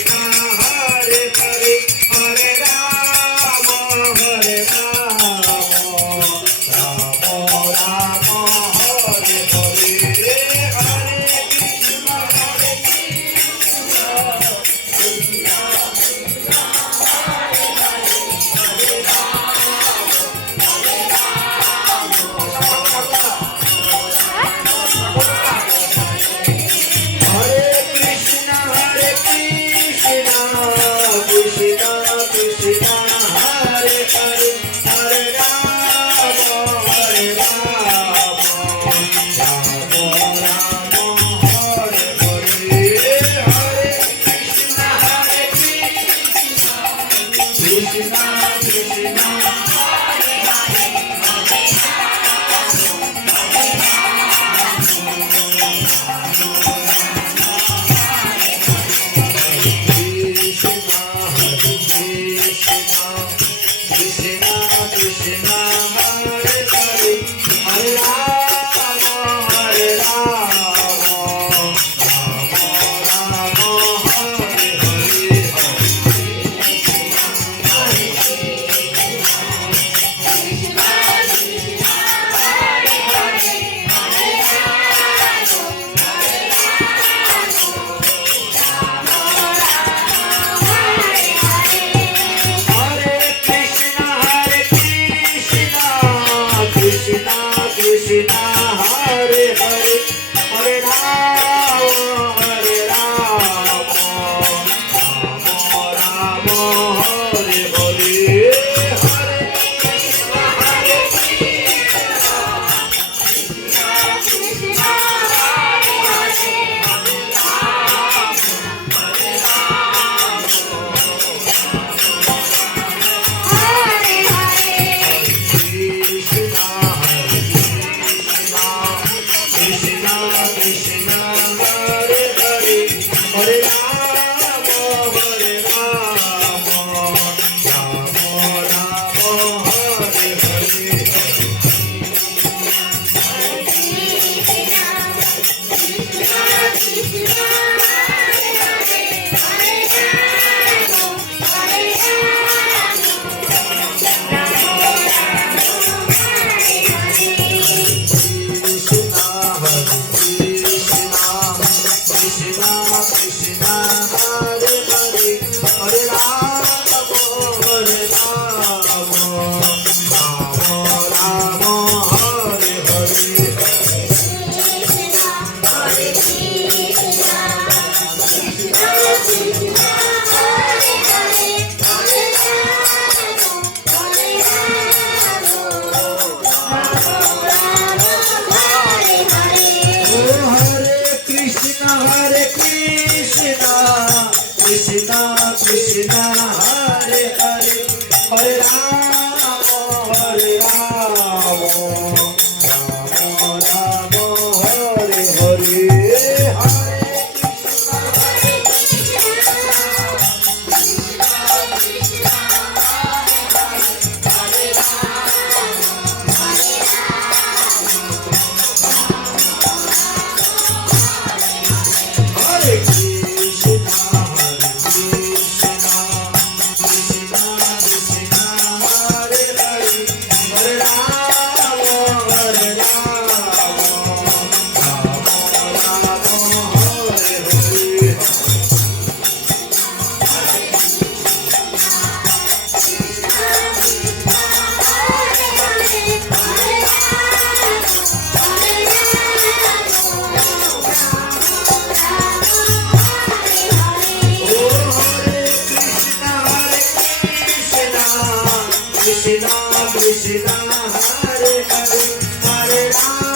Africa. Krishna Krishna Leela Krishna Krishna Hare Hare Hare Ram